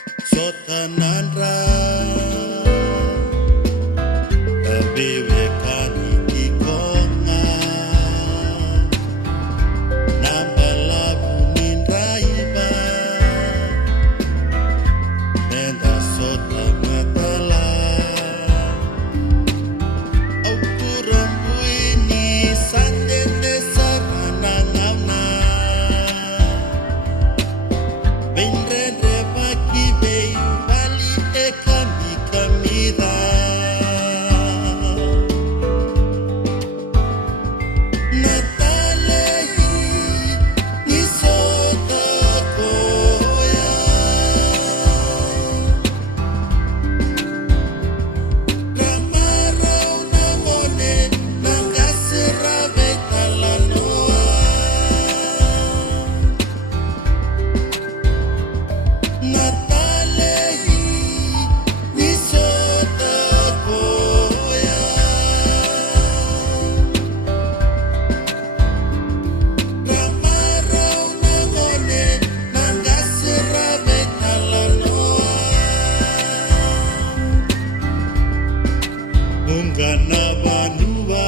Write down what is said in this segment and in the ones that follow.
Sotanandra Kabewekani kikonga Nambalabu nindraiba Menda sota matala Aukurambuini sandete sakanangana Benrende baki vei vali e kami kamida Natale ni sota koya Ramara unamone nangasera betalanoa Natale ni sota koya Ramara unamone nangasera betalanoa Ungana banua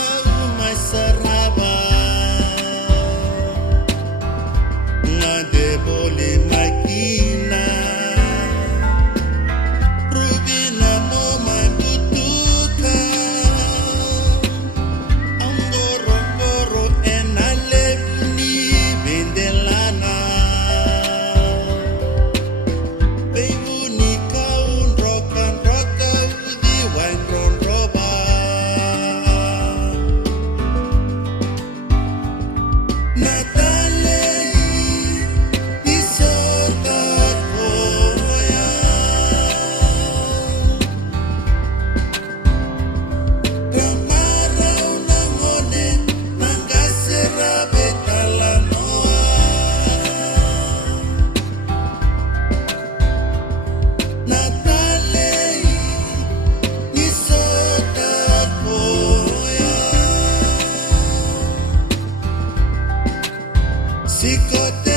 au mai saraba Ngade bole makina Rubina mo mabutuka Angoro enalefni vendelana Beibuni kaun rokan roka udi wangron roba Natale ni sota koya Ramara unamone nangasera betalanoa Natale ni sota koya Sikote